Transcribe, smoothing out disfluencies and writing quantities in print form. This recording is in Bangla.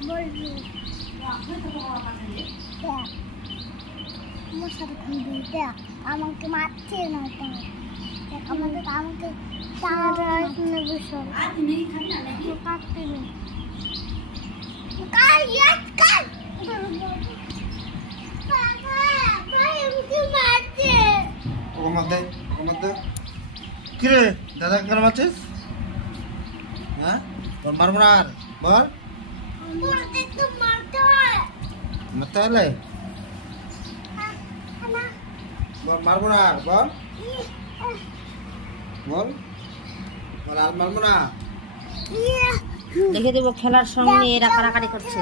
বলবো আমার সাথে খেলবি দেখ আমাকে মারছে না দেখ আমাকে কাটতে নেই কিরে দাদা কেন মারছিস? হ্যাঁ তোর মারবো না আর বল মারতে হলে বল মারবো না আর বল বল বল আর মারবো না। দেখে দেবো খেলার সঙ্গে এরা কাড়াকাড়ি করছে।